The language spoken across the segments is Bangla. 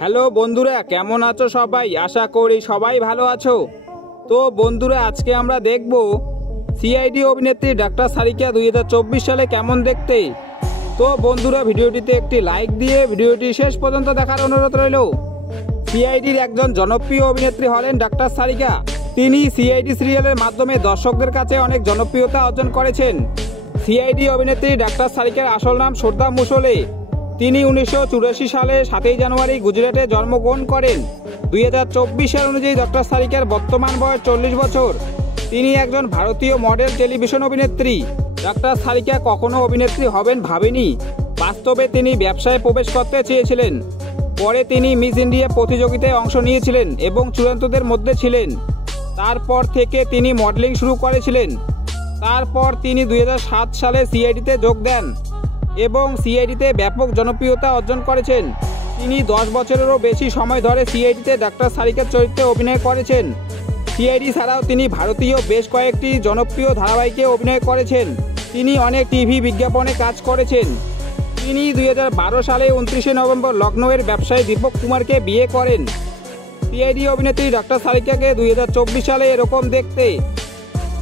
হ্যালো বন্ধুরা, কেমন আছো সবাই? আশা করি সবাই ভালো আছো। তো বন্ধুরা, আজকে আমরা দেখব সিআইডি অভিনেত্রী ডাক্তার সারিকা 2024 সালে কেমন দেখতে। তো বন্ধুরা, ভিডিওটিতে একটি লাইক দিয়ে ভিডিওটি শেষ পর্যন্ত দেখার অনুরোধ রইল। সিআইডির একজন জনপ্রিয় অভিনেত্রী হলেন ডাক্তার সারিকা। তিনি সিআইডি সিরিয়ালের মাধ্যমে দর্শকদের কাছে অনেক জনপ্রিয়তা অর্জন করেছেন। সিআইডি অভিনেত্রী ডাক্তার সারিকার আসল নাম শ্রদ্ধা মুসলে। তিনি 1984 সালে 7 জানুয়ারি গুজরাটে জন্মগ্রহণ করেন। 2024 সাল অনুযায়ী ডক্টর সারিকার বর্তমান বয়স 40 বছর। তিনি একজন ভারতীয় মডেল টেলিভিশন অভিনেত্রী। ডাক্তার সারিকা কখনো অভিনেত্রী হবেন ভাবেনি। বাস্তবে তিনি ব্যবসায় প্রবেশ করতে চেয়েছিলেন। পরে তিনি মিস ইন্ডিয়া প্রতিযোগিতায় অংশ নিয়েছিলেন এবং চূড়ান্তদের মধ্যে ছিলেন। তারপর থেকে তিনি মডেলিং শুরু করেছিলেন। তারপর তিনি 2007 সালে সিআইডিতে যোগ দেন এবং সিআইডিতে ব্যাপক জনপ্রিয়তা অর্জন করেছেন। তিনি 10 বছরেরও বেশি সময় ধরে সিআইডিতে ডাক্তার সারিকার চরিত্রে অভিনয় করেছেন। সিআইডি ছাড়াও তিনি ভারতীয় বেশ কয়েকটি জনপ্রিয় ধারাবাহিকে অভিনয় করেছেন। তিনি অনেক টিভি বিজ্ঞাপনে কাজ করেছেন। তিনি 2012 সালে 29 নভেম্বর লখনৌয়ের ব্যবসায়ী দীপক কুমারকে বিয়ে করেন। সিআইডি অভিনেত্রী ডাক্তার সারিকাকে 2024 সালে এরকম দেখতে।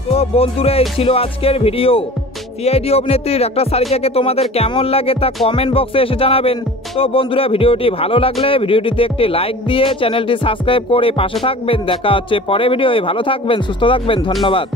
তো বন্ধুরা, এই ছিল আজকের ভিডিও। সিআইডি অভিনেত্রী ডাক্তার সারিকাকে তোমাদের কেমন লাগে তা কমেন্ট বক্সে এসে জানাবেন। তো বন্ধুরা, ভিডিওটি ভালো লাগলে ভিডিওটিতে একটি লাইক দিয়ে চ্যানেলটি সাবস্ক্রাইব করে পাশে থাকবেন। দেখা হচ্ছে পরের ভিডিওয়। ভালো থাকবেন, সুস্থ থাকবেন, ধন্যবাদ।